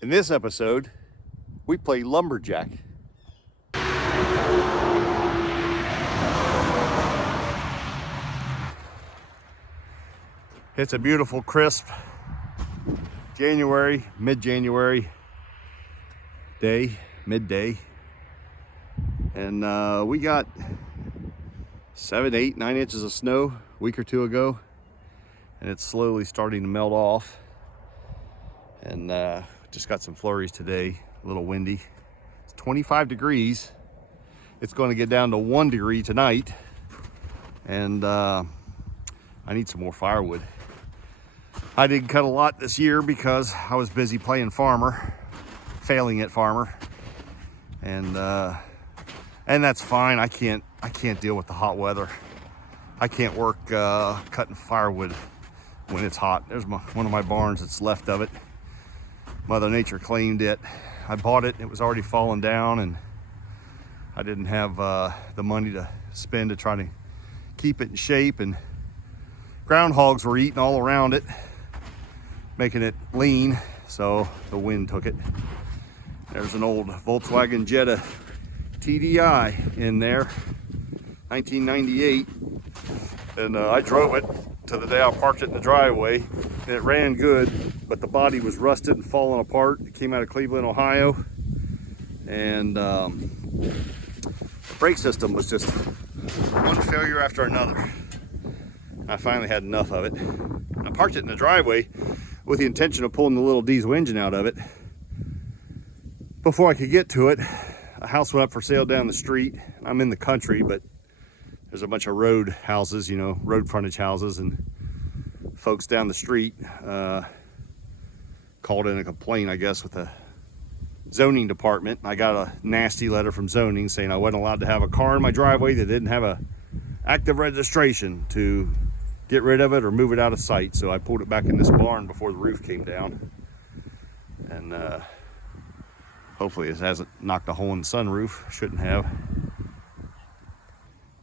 In this episode, we play lumberjack. It's a beautiful, crisp mid-January day, midday. And we got 7, 8, 9 inches of snow a week or two ago. And it's slowly starting to melt off. And just got some flurries today, a little windy. It's 25 degrees. It's going to get down to 1 degree tonight. And I need some more firewood. I didn't cut a lot this year because I was busy playing farmer, failing at farmer. And that's fine. I can't deal with the hot weather. I can't work cutting firewood when it's hot. There's one of my barns that's left of it. Mother Nature claimed it. I bought it, it was already falling down, and I didn't have the money to spend to try to keep it in shape, and groundhogs were eating all around it, making it lean, so the wind took it. There's an old Volkswagen Jetta TDI in there, 1998, and I drove it to the day I parked it in the driveway, and it ran good, but the body was rusted and falling apart. It came out of Cleveland, Ohio, and the brake system was just one failure after another. I finally had enough of it. I parked it in the driveway with the intention of pulling the little diesel engine out of it. Before I could get to it, a house went up for sale down the street. I'm in the country, but there's a bunch of road houses, road frontage houses, and folks down the street called in a complaint, I guess, with the zoning department. I got a nasty letter from zoning saying I wasn't allowed to have a car in my driveway that didn't have a active registration to get rid of it or move it out of sight. So I pulled it back in this barn before the roof came down, and hopefully it hasn't knocked a hole in the sunroof. Shouldn't have.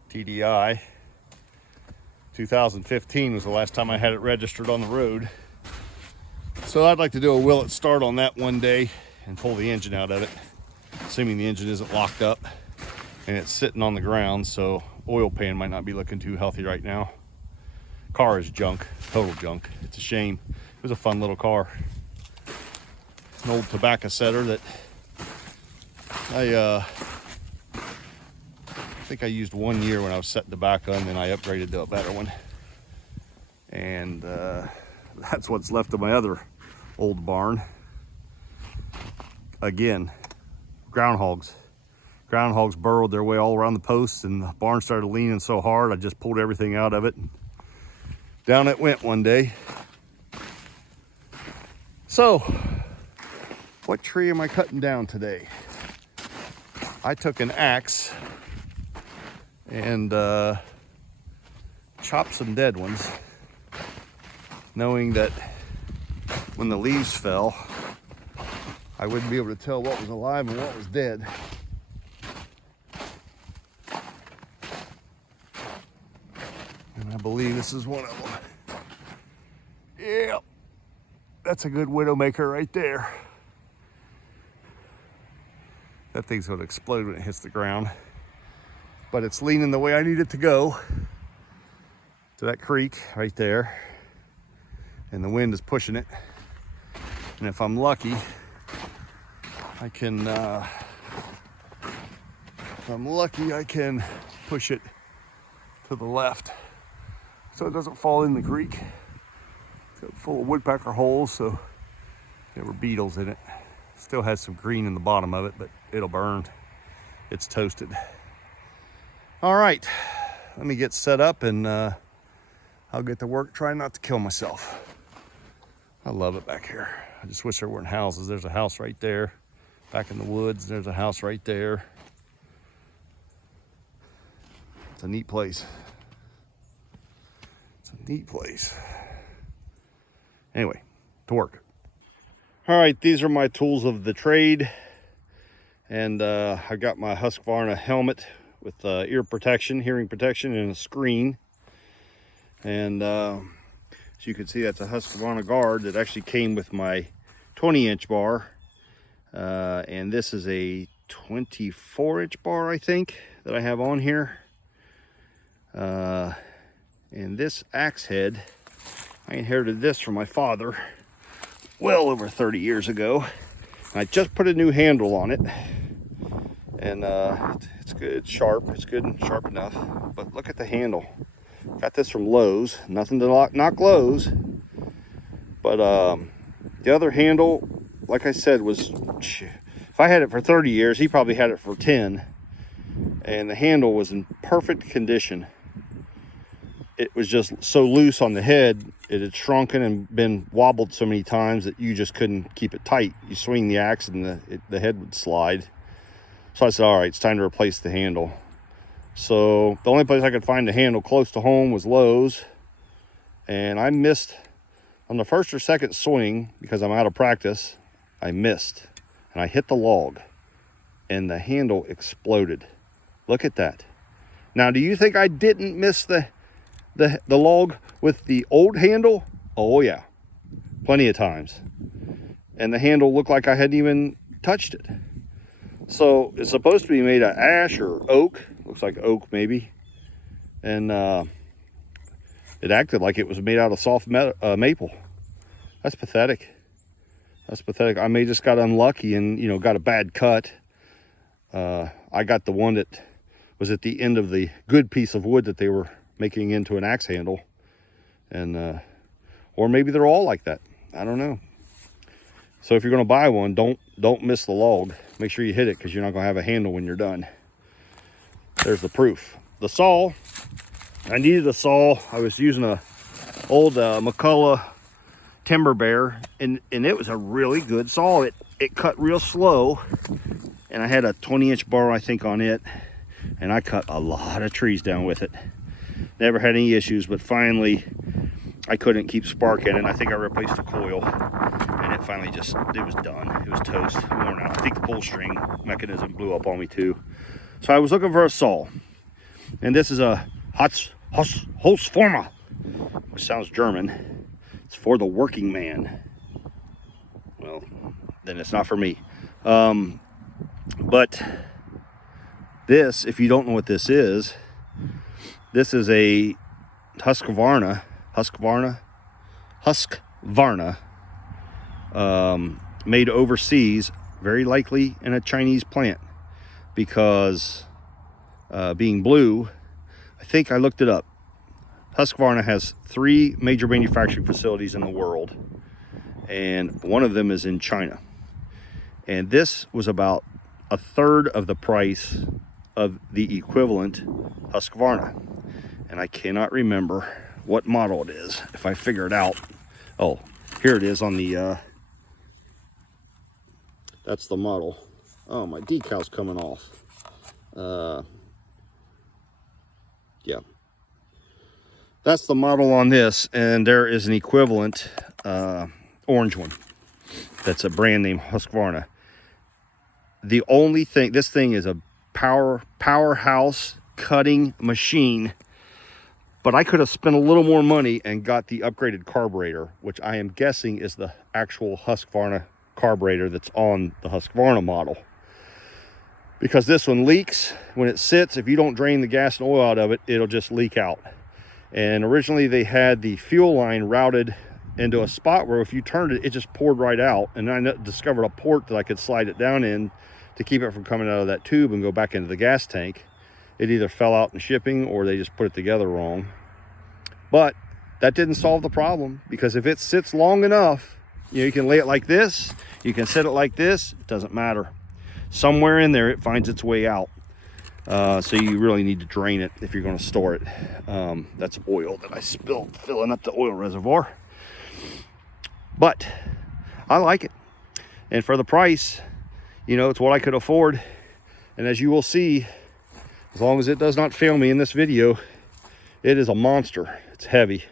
TDI 2015 was the last time I had it registered on the road. So I'd like to do a will it start on that one day and pull the engine out of it, assuming the engine isn't locked up and it's sitting on the ground, so oil pan might not be looking too healthy right now. Car is junk, total junk. It's a shame. It was a fun little car. An old tobacco setter that I think I used 1 year when I was setting tobacco, and then I upgraded to a better one. And that's what's left of my other old barn. Again, groundhogs. Groundhogs burrowed their way all around the posts, and the barn started leaning so hard I just pulled everything out of it. Down it went one day. So, what tree am I cutting down today? I took an axe and chopped some dead ones, knowing that when the leaves fell, I wouldn't be able to tell what was alive and what was dead. And I believe this is one of them. Yeah, that's a good widowmaker right there. That thing's gonna explode when it hits the ground. But it's leaning the way I need it to go, to that creek right there. And the wind is pushing it. And if I'm lucky, I can push it to the left so it doesn't fall in the creek. It's full of woodpecker holes, so there were beetles in it. Still has some green in the bottom of it, but it'll burn. It's toasted. All right, let me get set up, and I'll get to work trying not to kill myself. I love it back here. I just wish there weren't houses. There's a house right there. Back in the woods, there's a house right there. It's a neat place. It's a neat place. Anyway, to work. All right, these are my tools of the trade. And I got my Husqvarna helmet with ear protection, hearing protection, and a screen. And as you can see, that's a Husqvarna guard that actually came with my 20-inch bar And this is a 24-inch bar, I think, that I have on here. And this axe head, I inherited this from my father well over 30 years ago. And I just put a new handle on it. And it's good, it's sharp, it's good and sharp enough. But look at the handle. Got this from Lowe's. Nothing to knock Lowe's. But the other handle, like I said, was, if I had it for 30 years, he probably had it for 10. And the handle was in perfect condition. It was just so loose on the head, it had shrunken and been wobbled so many times that you just couldn't keep it tight. You swing the axe and the head would slide. So I said, all right, it's time to replace the handle. So the only place I could find the handle close to home was Lowe's. And I missed on the first or second swing, because I'm out of practice, I missed. And I hit the log and the handle exploded. Look at that. Now, do you think I didn't miss the log with the old handle? Oh yeah, plenty of times. And the handle looked like I hadn't even touched it. So it's supposed to be made of ash or oak. Looks like oak maybe. And it acted like it was made out of soft maple. That's pathetic. That's pathetic. I may just got unlucky and, you know, got a bad cut. I got the one that was at the end of the good piece of wood that they were making into an axe handle. And or maybe they're all like that. I don't know. So if you're going to buy one, don't miss the log. Make sure you hit it, because you're not going to have a handle when you're done. There's the proof. The saw, I needed a saw. I was using a old McCullough Timber Bear, and it was a really good saw. It cut real slow, and I had a 20-inch bar, I think, on it, and I cut a lot of trees down with it. Never had any issues, but finally I couldn't keep sparking, and I think I replaced the coil, and it finally it was done. It was toast, worn out. I think the pull string mechanism blew up on me too. So I was looking for a saw, and this is a Holzformer, which sounds German. It's for the working man. Well, then it's not for me. But this, if you don't know what this is a Husqvarna, made overseas, very likely in a Chinese plant, because being blue, I think I looked it up. Husqvarna has 3 major manufacturing facilities in the world, and one of them is in China. And this was about 1/3 of the price of the equivalent Husqvarna. And I cannot remember what model it is. If I figure it out. Oh, here it is on the, that's the model. Oh, my decal's coming off. Yeah. That's the model on this, and there is an equivalent orange one. That's a brand name Husqvarna. The only thing, this thing is a powerhouse cutting machine, but I could have spent a little more money and got the upgraded carburetor, which I am guessing is the actual Husqvarna carburetor that's on the Husqvarna model. Because this one leaks when it sits. If you don't drain the gas and oil out of it, it'll just leak out. And originally they had the fuel line routed into a spot where if you turned it, it just poured right out. And I discovered a port that I could slide it down in to keep it from coming out of that tube and go back into the gas tank. It either fell out in shipping or they just put it together wrong. But that didn't solve the problem, because if it sits long enough, you know, you can lay it like this, you can set it like this, it doesn't matter. Somewhere in there it finds its way out. So you really need to drain it if you're going to store it. That's oil that I spilled filling up the oil reservoir. But I like it. And for the price, you know, it's what I could afford. And as you will see, as long as it does not fail me in this video, it is a monster. It's heavy,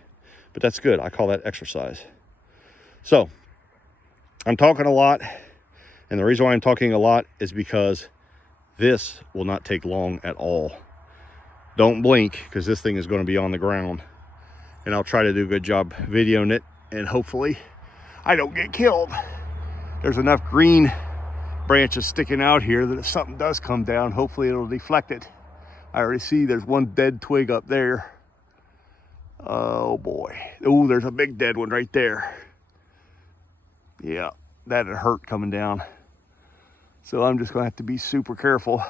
but that's good. I call that exercise. So I'm talking a lot. And the reason why I'm talking a lot is because this will not take long at all. Don't blink, because this thing is going to be on the ground. And I'll try to do a good job videoing it, and hopefully I don't get killed. There's enough green branches sticking out here that if something does come down, hopefully it'll deflect it. I already see there's one dead twig up there. Oh boy. Oh, there's a big dead one right there. Yeah, that'd hurt coming down. So I'm just gonna have to be super careful.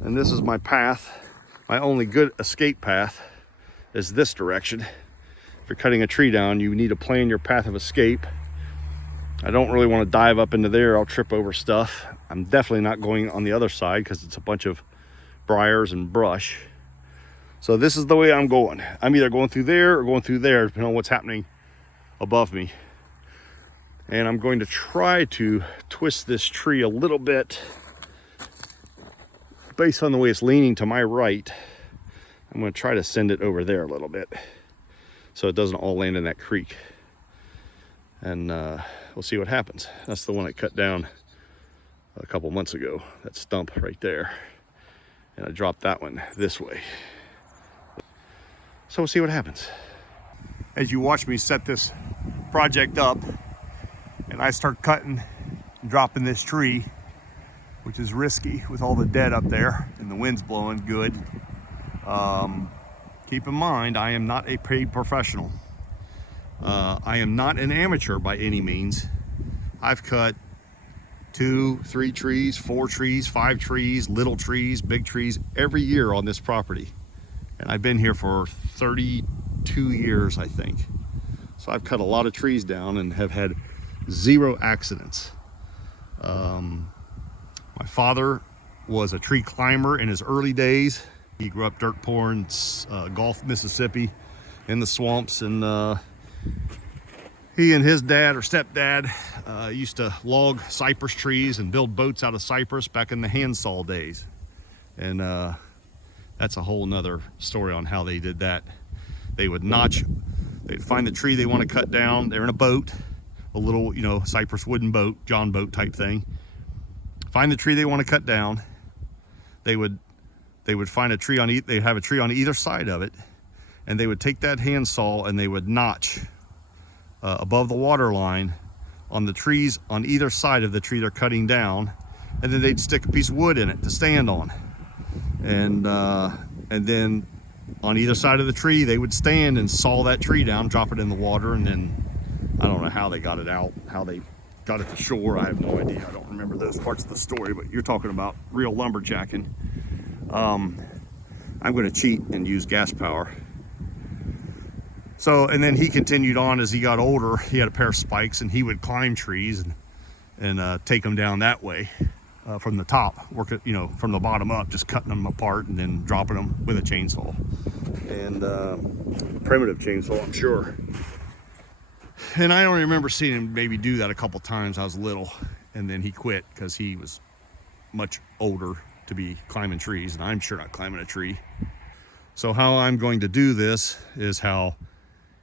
And this is my path. My only good escape path is this direction. If you're cutting a tree down, you need to plan your path of escape. I don't really want to dive up into there. I'll trip over stuff. I'm definitely not going on the other side because it's a bunch of briars and brush. So this is the way I'm going. I'm either going through there or going through there, depending on what's happening above me. And I'm going to try to twist this tree a little bit based on the way it's leaning to my right. I'm going to try to send it over there a little bit so it doesn't all land in that creek. And we'll see what happens. That's the one I cut down a couple months ago, that stump right there. And I dropped that one this way. So we'll see what happens. As you watch me set this project up and I start cutting and dropping this tree, which is risky with all the dead up there and the wind's blowing good. Keep in mind, I am not a paid professional. I am not an amateur by any means. I've cut 2, 3 trees, 4 trees, 5 trees, little trees, big trees every year on this property. And I've been here for 32 years, I think. So I've cut a lot of trees down and have had 0 accidents. My father was a tree climber in his early days. He grew up dirt poor in Gulf, Mississippi, in the swamps, and he and his dad or stepdad used to log cypress trees and build boats out of cypress back in the handsaw days. And that's a whole nother story on how they did that. They would they'd find the tree they want to cut down. They're in a boat, a little, cypress wooden boat, John boat type thing. Find the tree they want to cut down. They would find a tree they'd have a tree on either side of it, and they would take that handsaw and they would notch above the water line on the trees on either side of the tree they're cutting down, and then they'd stick a piece of wood in it to stand on. And then on either side of the tree they would stand and saw that tree down, drop it in the water, and then I don't know how they got it out, how they got it to shore. I have no idea. I don't remember those parts of the story, but you're talking about real lumberjacking. I'm going to cheat and use gas power. So, and then he continued on as he got older. He had a pair of spikes and he would climb trees and take them down that way from the top, work it, from the bottom up, just cutting them apart and then dropping them with a chainsaw. And primitive chainsaw, I'm sure. And I only remember seeing him maybe do that a couple times. I was little, and then he quit because he was much older to be climbing trees, and I'm sure not climbing a tree. So how I'm going to do this is how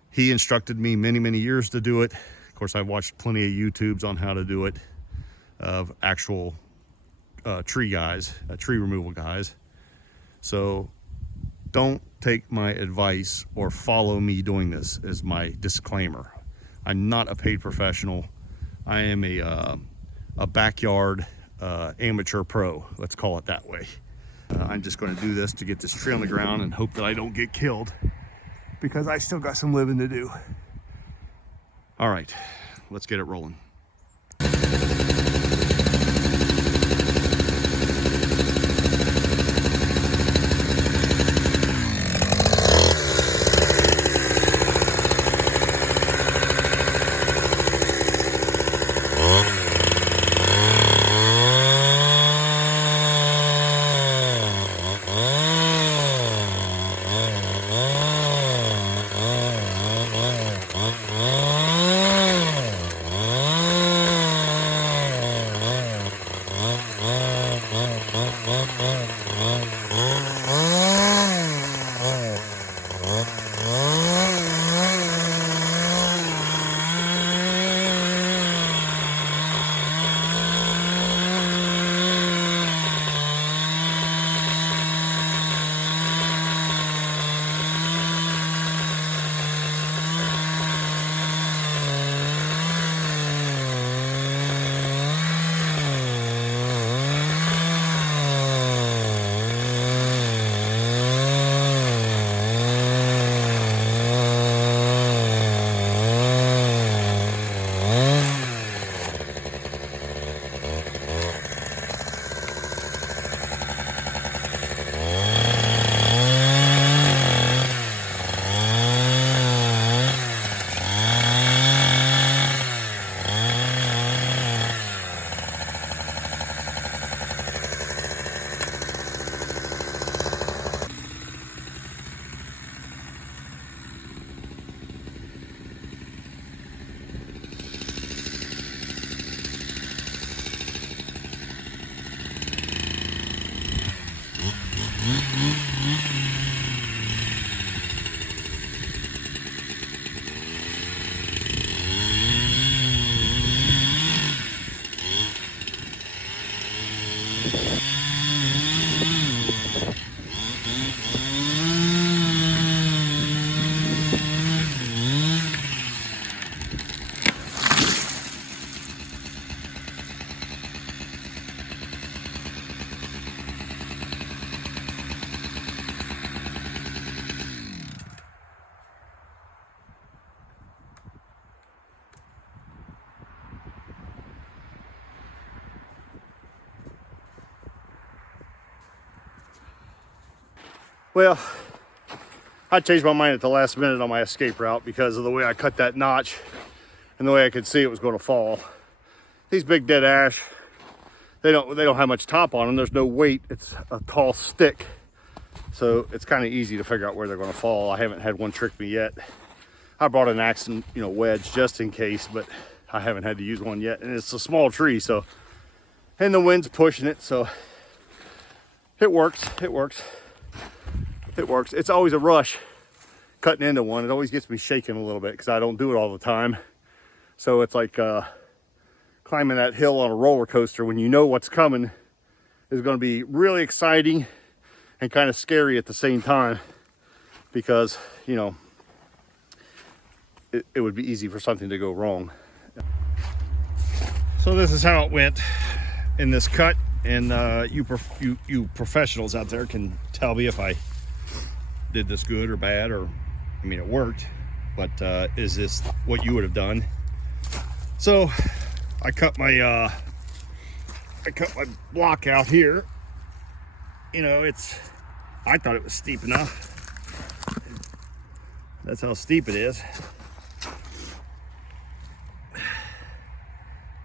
he instructed me many years to do it. Of course, I've watched plenty of YouTubes on how to do it, of actual tree removal guys. So don't take my advice or follow me doing this, is my disclaimer. I'm not a paid professional. I am a backyard amateur pro, let's call it that way. I'm just going to do this to get this tree on the ground and hope that I don't get killed, because I still got some living to do. All right, let's get it rolling. Well, I changed my mind at the last minute on my escape route because of the way I cut that notch and the way I could see it was going to fall. These big dead ash, they don't have much top on them. There's no weight. It's a tall stick, so it's kind of easy to figure out where they're going to fall. I haven't had one trick me yet. I brought an axe and wedge just in case, but I haven't had to use one yet. And it's a small tree, so, and the wind's pushing it, so it works. It works. It works. It's always a rush cutting into one. It always gets me shaking a little bit because I don't do it all the time. So it's like climbing that hill on a roller coaster when you know what's coming is going to be really exciting and kind of scary at the same time, because it would be easy for something to go wrong. So this is how it went in this cut, and you professionals out there can tell me if I did this good or bad, or I mean, it worked, but is this what you would have done? So I cut my block out here. I thought it was steep enough. That's how steep it is.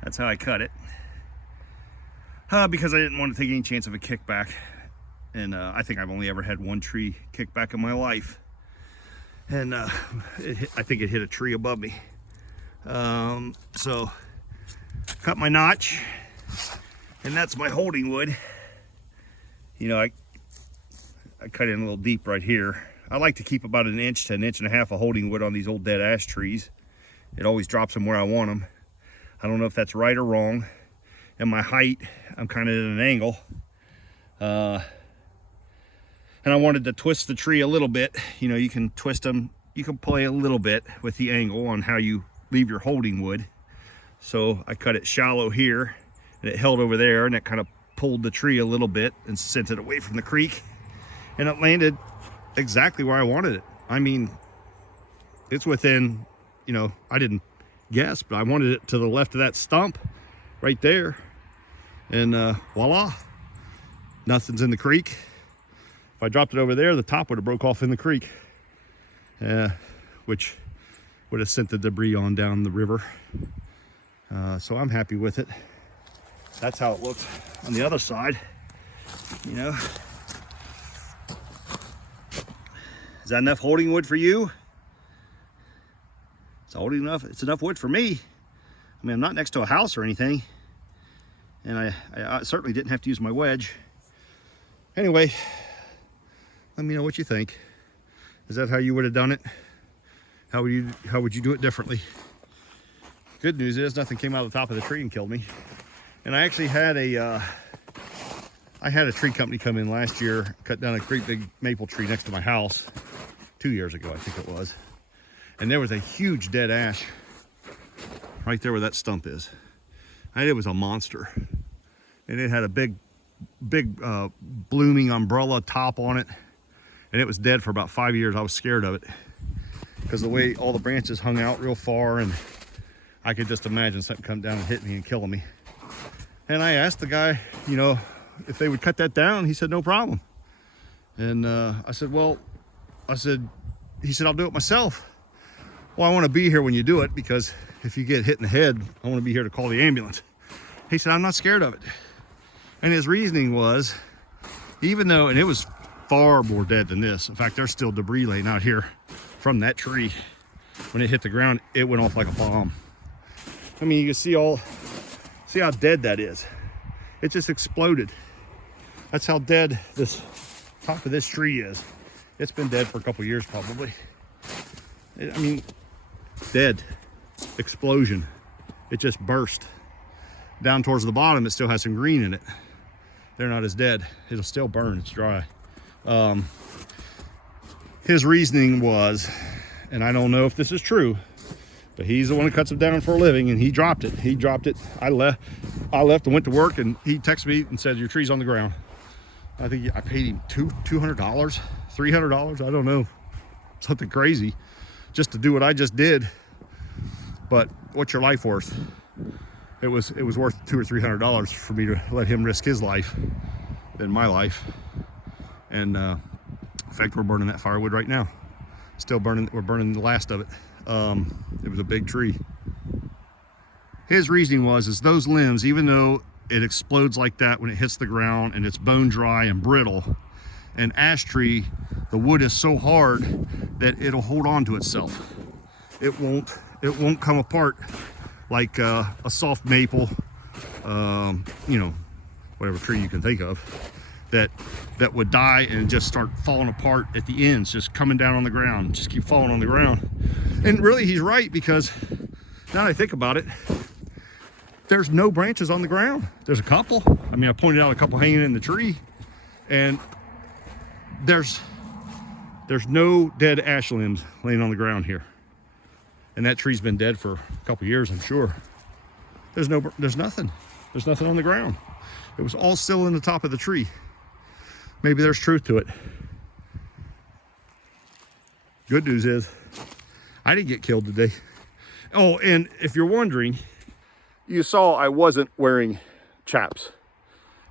That's how I cut it. Because I didn't want to take any chance of a kickback. And I think I've only ever had one tree kickback in my life. And I think it hit a tree above me. So cut my notch, and that's my holding wood. I cut in a little deep right here. I like to keep about an inch to an inch and a half of holding wood on these old dead ash trees. It always drops them where I want them. I don't know if that's right or wrong. And my height, I'm kind of at an angle. And I wanted to twist the tree a little bit. You can twist them, you can play a little bit with the angle on how you leave your holding wood. So I cut it shallow here, and it held over there, and it kind of pulled the tree a little bit and sent it away from the creek. And it landed exactly where I wanted it. I mean, it's within, I didn't guess, but I wanted it to the left of that stump right there. And voila, nothing's in the creek. If I dropped it over there, the top would have broke off in the creek, which would have sent the debris on down the river. So I'm happy with it. That's how it looked on the other side. Is that enough holding wood for you? It's holding enough. It's enough wood for me. I mean, I'm not next to a house or anything, and I certainly didn't have to use my wedge. Anyway, let me know what you think. Is that how you would have done it? How would you do it differently? Good news is nothing came out of the top of the tree and killed me. And I actually had a tree company come in last year, cut down a great big maple tree next to my house 2 years ago, I think it was. And there was a huge dead ash right there where that stump is. And it was a monster. And it had a big blooming umbrella top on it. And it was dead for about 5 years. I was scared of it because the way all the branches hung out real far, and I could just imagine something come down and hit me and killing me. And I asked the guy, if they would cut that down. He said, no problem. And I said, he said, I'll do it myself. Well, I want to be here when you do it, because if you get hit in the head, I want to be here to call the ambulance. He said, I'm not scared of it. And his reasoning was, even though, and it was far more dead than this. In fact, there's still debris laying out here from that tree. When it hit the ground, it went off like a bomb. I mean, you can see how dead that is. It just exploded. That's how dead this top of this tree is. It's been dead for a couple years probably. I mean, dead. Explosion. It just burst. Down towards the bottom, it still has some green in it. They're not as dead. It'll still burn, it's dry. His reasoning was, and I don't know if this is true, but he's the one who cuts them down for a living, and he dropped it. I left and went to work, and he texted me and said, your tree's on the ground. I think I paid him $200, $300, I don't know, something crazy, just to do what I just did. But what's your life worth? It was worth $200 or $300 for me to let him risk his life than my life. And fact, we're burning that firewood right now. Still burning, we're burning the last of it. It was a big tree. His reasoning was those limbs, even though it explodes like that when it hits the ground and it's bone dry and brittle, an ash tree, the wood is so hard that it'll hold on to itself. It won't come apart like a soft maple, you know, whatever tree you can think of, that would die and just start falling apart at the ends, just coming down on the ground, just keep falling on the ground. And really, he's right, because now that I think about it, there's no branches on the ground. There's a couple. I mean, I pointed out a couple hanging in the tree, and there's no dead ash limbs laying on the ground here. And that tree's been dead for a couple years, I'm sure. There's nothing. There's nothing on the ground. It was all still in the top of the tree. Maybe there's truth to it. Good news is, I didn't get killed today. Oh, and if you're wondering, you saw I wasn't wearing chaps.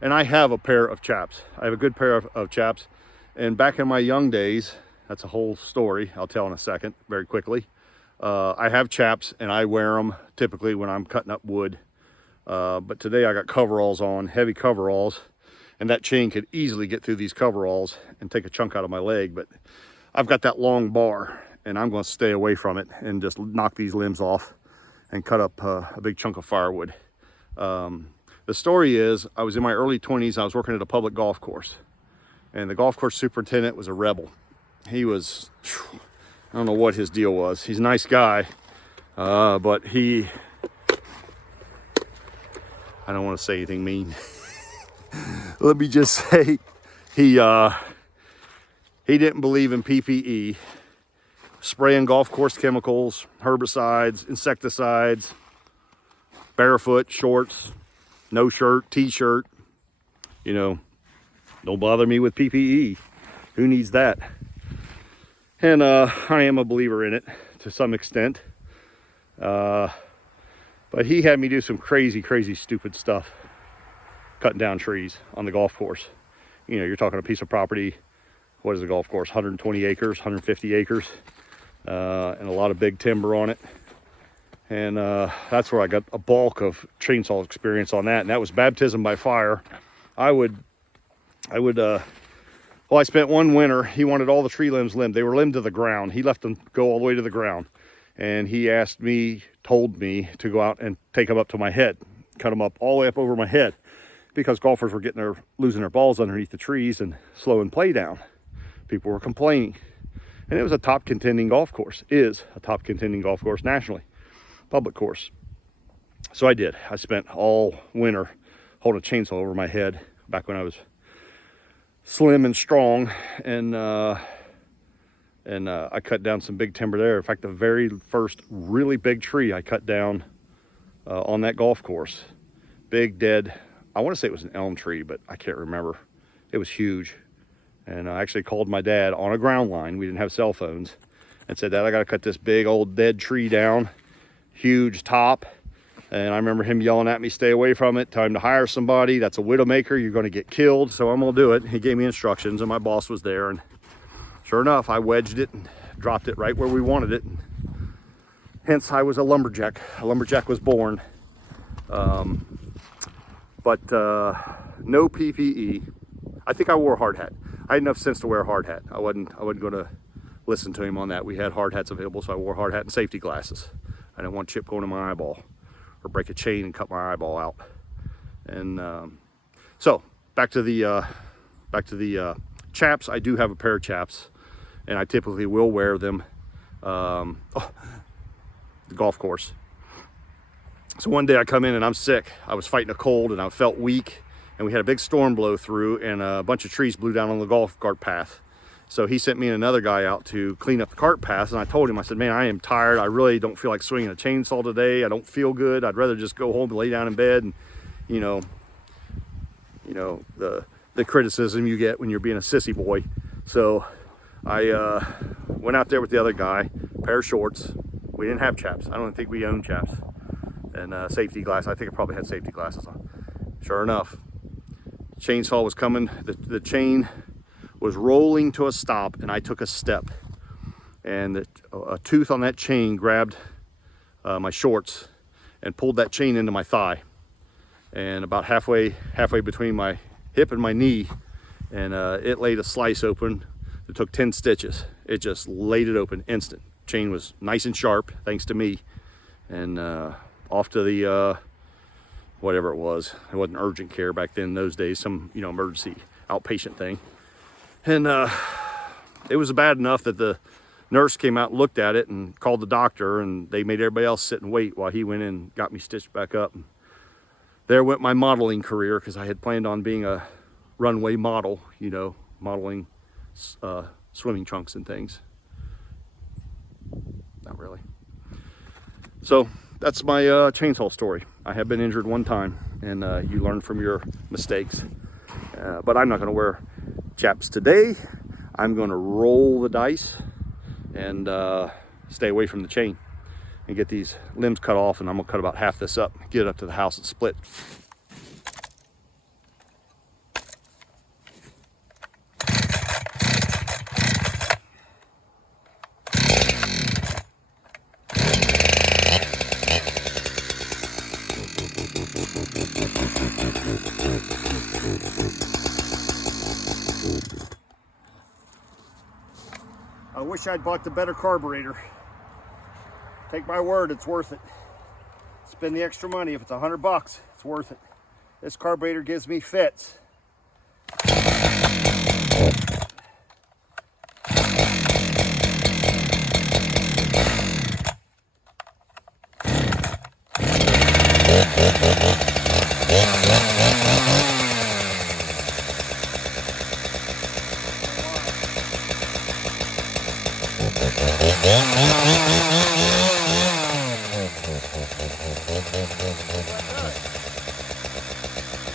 And I have a pair of chaps. I have a good pair of chaps. And back in my young days, that's a whole story I'll tell in a second, very quickly. I have chaps, and I wear them typically when I'm cutting up wood. But today I got coveralls on, heavy coveralls, and that chain could easily get through these coveralls and take a chunk out of my leg. But I've got that long bar, and I'm going to stay away from it and just knock these limbs off and cut up a big chunk of firewood. The story is, I was in my early 20s. I was working at a public golf course, and the golf course superintendent was a rebel. He was, I don't know what his deal was. He's a nice guy, but I don't want to say anything mean. Let me just say, he didn't believe in PPE, spraying golf course chemicals, herbicides, insecticides, barefoot, shorts, no shirt, t-shirt. You know, don't bother me with PPE. Who needs that? And I am a believer in it to some extent. But he had me do some crazy, stupid stuff. Cutting down trees on the golf course. You know, you're talking a piece of property. What is a golf course? 120 acres, 150 acres. And a lot of big timber on it. And that's where I got a bulk of chainsaw experience on that. And that was baptism by fire. Well, I spent one winter. He wanted all the tree limbs limbed. They were limbed to the ground. He left them go all the way to the ground. And he told me to go out and take them up to my head. Cut them up all the way up over my head. Because golfers were losing their balls underneath the trees and slowing play down. People were complaining. And it was a top contending golf course. Is a top contending golf course nationally. Public course. So I did. I spent all winter holding a chainsaw over my head back when I was slim and strong, and I cut down some big timber there. In fact, the very first really big tree I cut down on that golf course, big dead, I want to say it was an elm tree, but I can't remember. It was huge. And I actually called my dad on a ground line. We didn't have cell phones. And said, Dad, I got to cut this big old dead tree down. Huge top. And I remember him yelling at me, stay away from it. Time to hire somebody. That's a widowmaker. You're going to get killed. So I'm going to do it. He gave me instructions, and my boss was there. And sure enough, I wedged it and dropped it right where we wanted it. Hence, I was a lumberjack. A lumberjack was born. But no PPE. I think I wore a hard hat. I had enough sense to wear a hard hat. I wasn't going to listen to him on that. We had hard hats available, so I wore a hard hat and safety glasses. I didn't want chip going in my eyeball or break a chain and cut my eyeball out. And so back to the chaps. I do have a pair of chaps, and I typically will wear them the golf course. So one day I come in and I'm sick. I was fighting a cold and I felt weak, and we had a big storm blow through, and a bunch of trees blew down on the golf cart path. So he sent me and another guy out to clean up the cart path, and I told him, I said, man, I am tired. I really don't feel like swinging a chainsaw today. I don't feel good. I'd rather just go home and lay down in bed. And you know the criticism you get when you're being a sissy boy. So I went out there with the other guy, pair of shorts. We didn't have chaps. I don't think we owned chaps. And safety glasses. I think I probably had safety glasses on. Sure enough, chainsaw was coming. The chain was rolling to a stop, and I took a step, and a tooth on that chain grabbed my shorts and pulled that chain into my thigh, and about halfway between my hip and my knee, and it laid a slice open. It took 10 stitches. It just laid it open instant. Chain was nice and sharp, thanks to me, and off to the whatever it was. It wasn't urgent care back then in those days, some emergency outpatient thing. And it was bad enough that the nurse came out and looked at it and called the doctor, and they made everybody else sit and wait while he went in and got me stitched back up. And there went my modeling career, because I had planned on being a runway model, modeling swimming trunks and things. Not really. So that's my chainsaw story. I have been injured one time, and you learn from your mistakes. But I'm not going to wear chaps today. I'm going to roll the dice and stay away from the chain and get these limbs cut off, and I'm going to cut about half this up, get it up to the house and split. I wish I'd bought the better carburetor. Take my word, it's worth it. Spend the extra money. If it's $100, it's worth it. This carburetor gives me fits.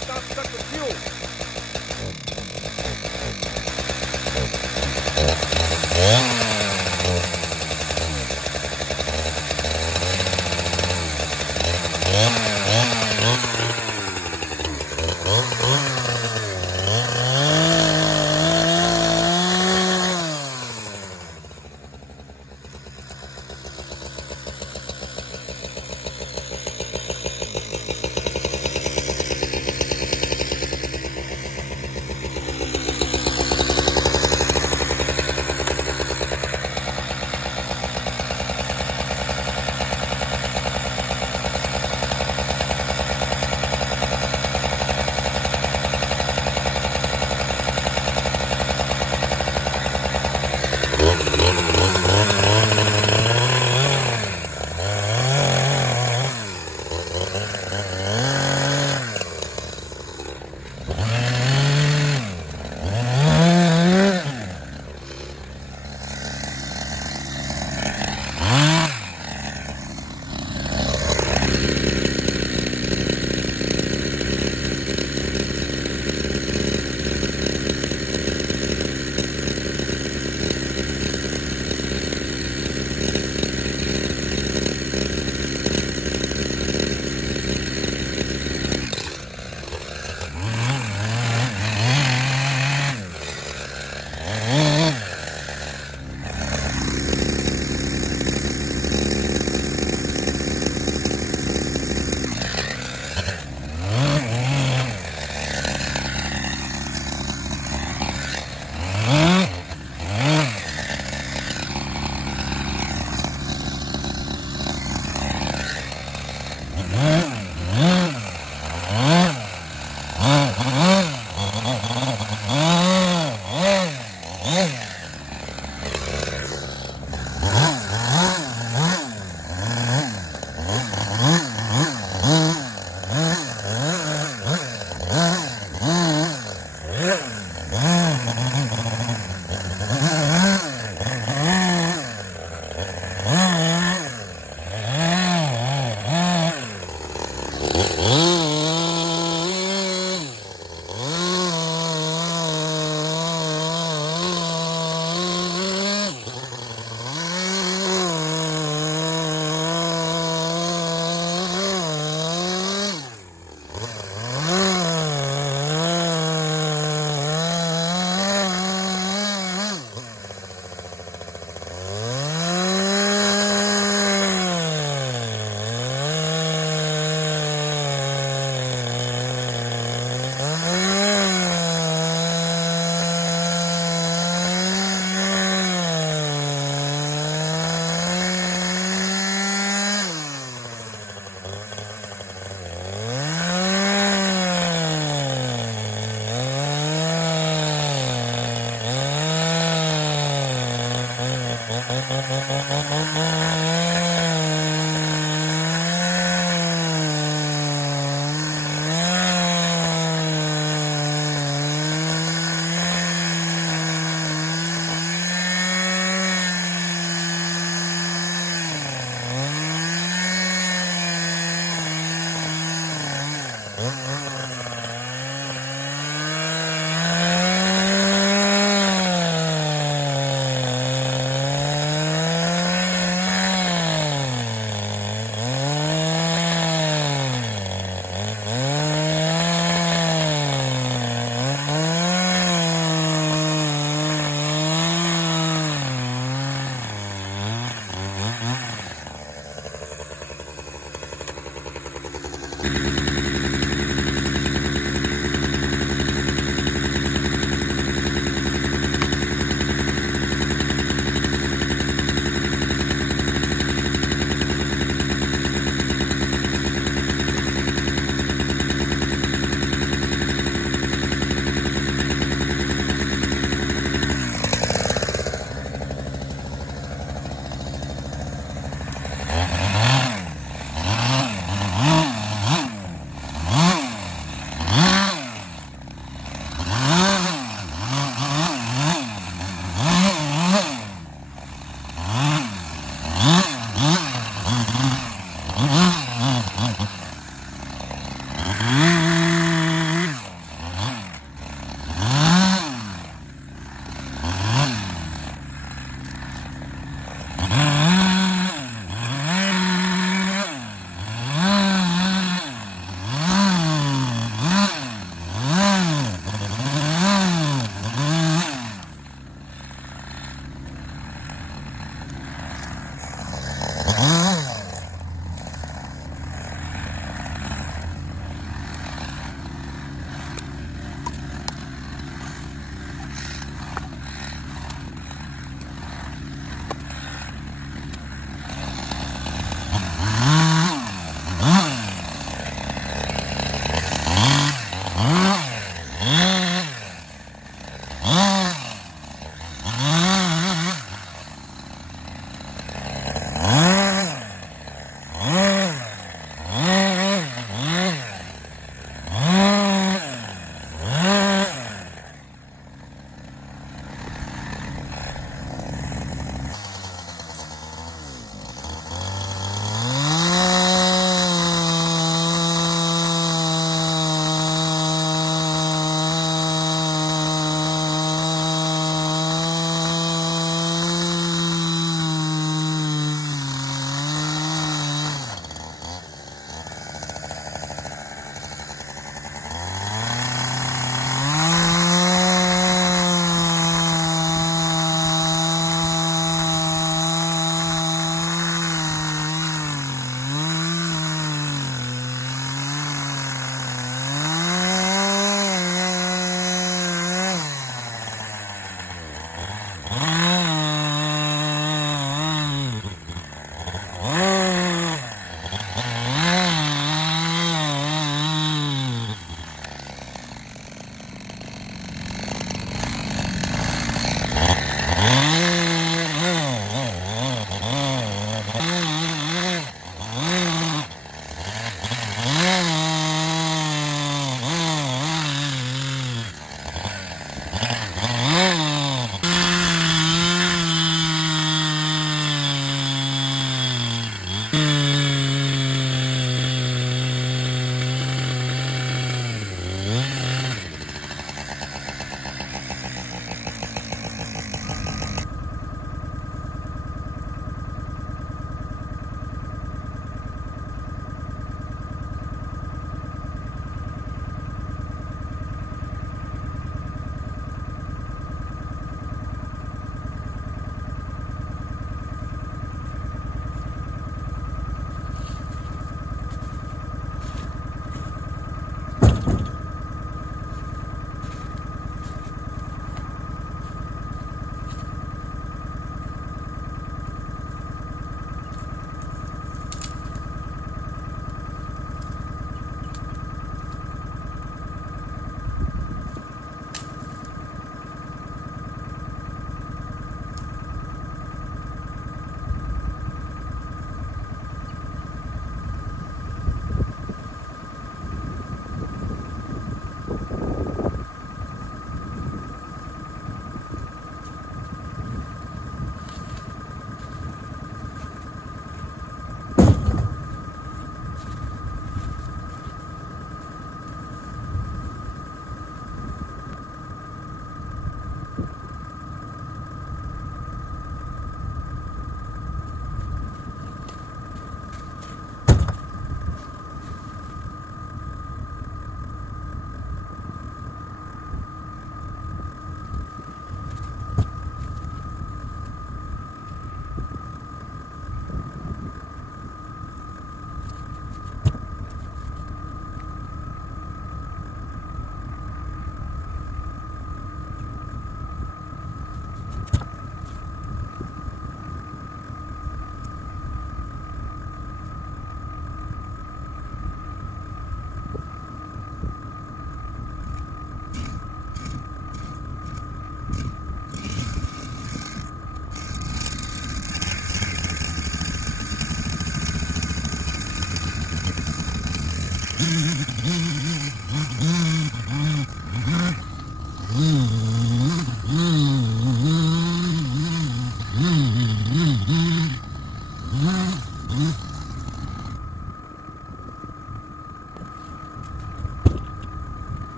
Stop sucking fuel.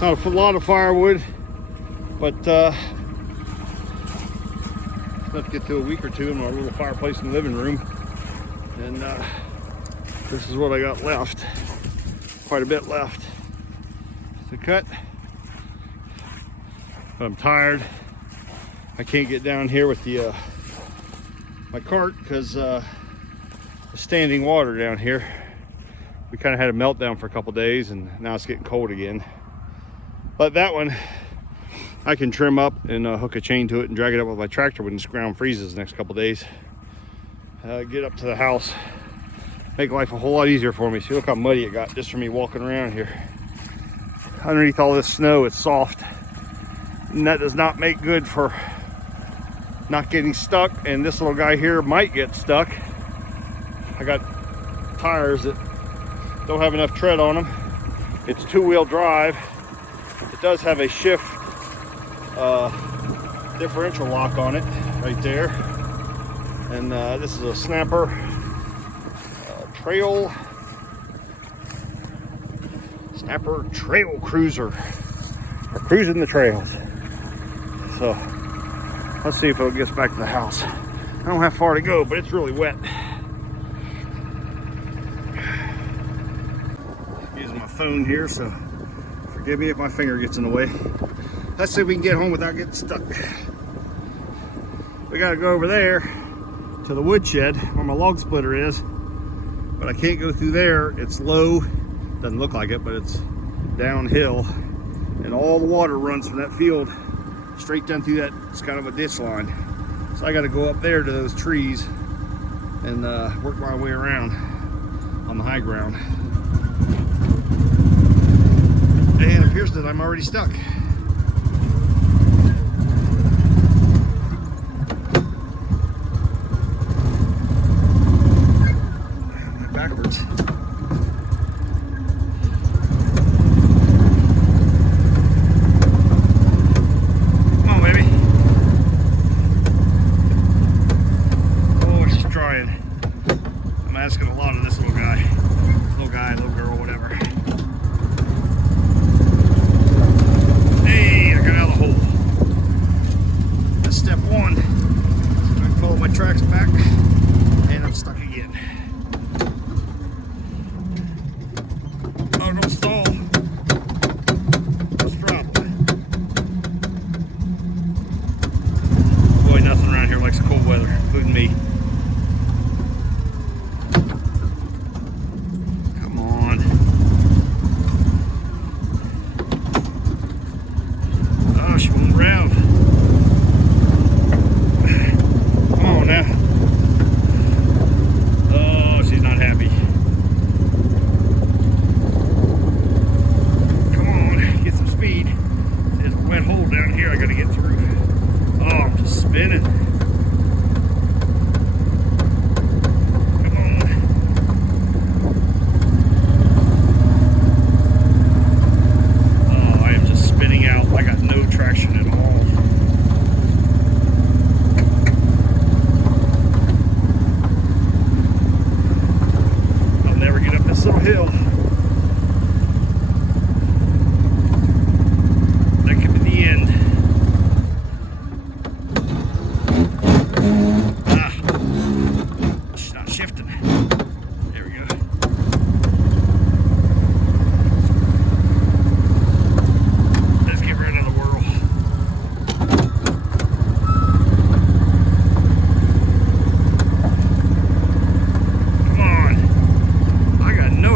Not a lot of firewood, but enough to get through a week or two in my little fireplace in the living room. And this is what I got left. Quite a bit left to cut. But I'm tired. I can't get down here with the my cart because the standing water down here. We kind of had a meltdown for a couple days, and now it's getting cold again. But that one I can trim up and hook a chain to it and drag it up with my tractor when this ground freezes the next couple days. Get up to the house, make life a whole lot easier for me. See, look how muddy it got just from me walking around here. Underneath all this snow, it's soft, and that does not make good for not getting stuck. And this little guy here might get stuck. I got tires that don't have enough tread on them. It's two-wheel drive. It does have a shift differential lock on it right there. And this is a Snapper Trail Cruiser. We're cruising the trails. So let's see if it gets back to the house. I don't have far to go, but it's really wet. Using my phone here, so forgive me if my finger gets in the way. Let's see if we can get home without getting stuck. We gotta go over there to the woodshed where my log splitter is, but I can't go through there. It's low, doesn't look like it, but it's downhill, and all the water runs from that field straight down through that. It's kind of a ditch line, so I got to go up there to those trees and work my way around on the high ground. And it appears that I'm already stuck. Backwards. Come on, baby. Oh, she's trying. I'm asking a lot of this little guy, little girl, whatever. Hey, I got out of the hole. That's step one. So I follow my tracks back, and I'm stuck again. Oh, don't stall. Let's drop. Boy, nothing around here likes cold weather, including me. Come on. Oh, she won't rev. Come on now. Oh, she's not happy. Hole down here I gotta get through. Oh, I'm just spinning. Come on. Oh, I am just spinning out. I got no traction at all. I'll never get up this little hill.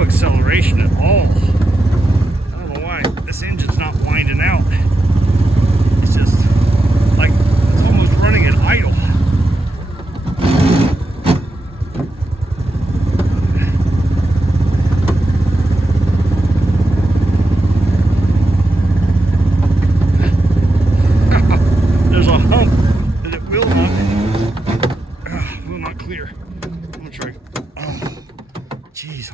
Acceleration at all. I don't know why this engine's not winding out. It's just like it's almost running at idle. There's a hump that it will not clear. I'm gonna try. Oh, jeez,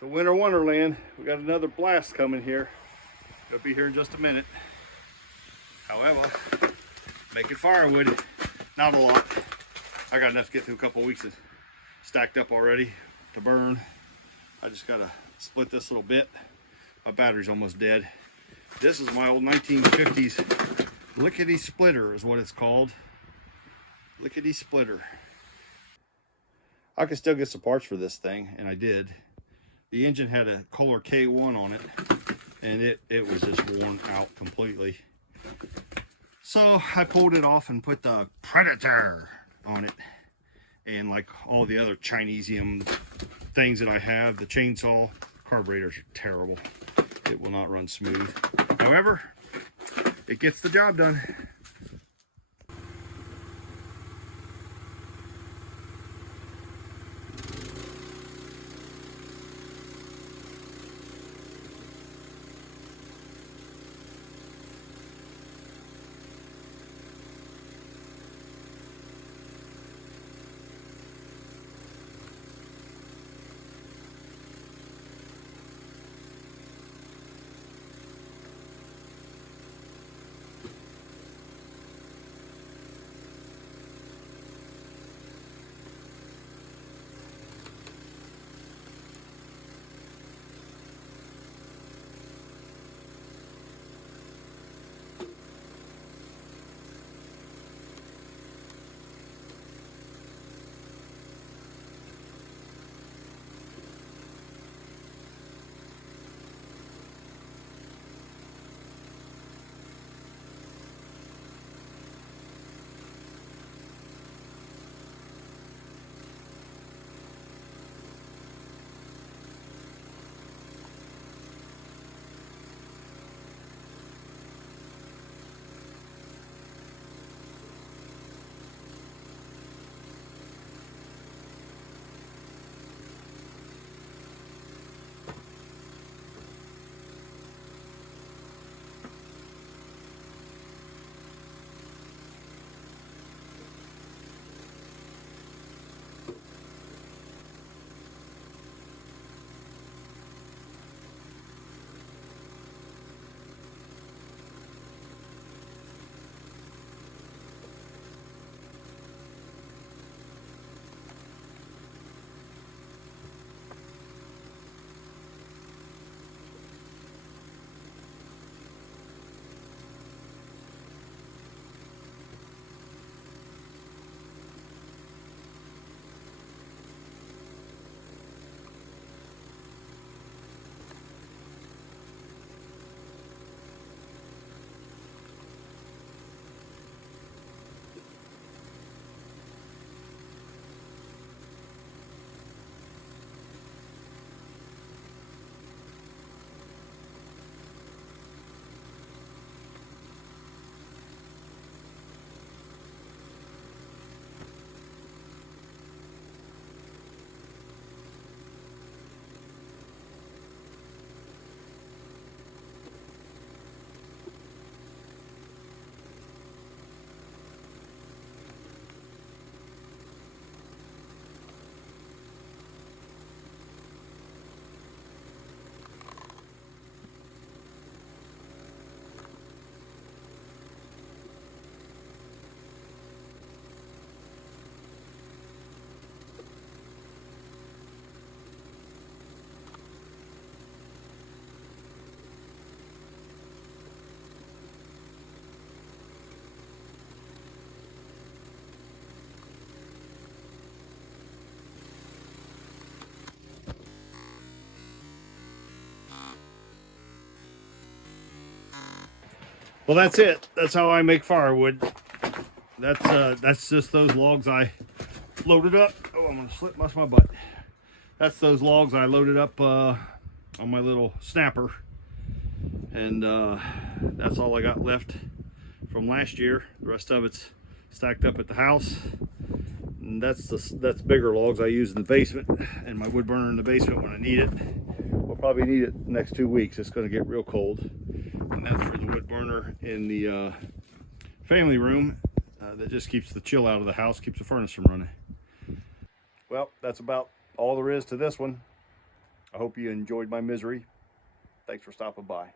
So winter wonderland, we got another blast coming here. It'll be here in just a minute. However, making firewood, not a lot. I got enough to get through a couple weeks of stacked up already to burn. I just gotta split this little bit. My battery's almost dead. This is my old 1950s lickety splitter is what it's called. Lickety splitter. I could still get some parts for this thing, and I did. The engine had a Kohler K1 on it, and it was just worn out completely. So I pulled it off and put the Predator on it. And like all the other Chinesium things that I have, the chainsaw carburetors are terrible. It will not run smooth. However, it gets the job done. Well, that's it. That's how I make firewood. That's just those logs I loaded up. Oh, I'm gonna slip my butt. That's those logs I loaded up on my little snapper, and that's all I got left from last year. The rest of it's stacked up at the house, and that's bigger logs I use in the basement and my wood burner in the basement when I need it. We'll probably need it the next 2 weeks. It's going to get real cold. And that's for the wood burner in the family room that just keeps the chill out of the house, keeps the furnace from running. Well, that's about all there is to this one. I hope you enjoyed my misery. Thanks for stopping by.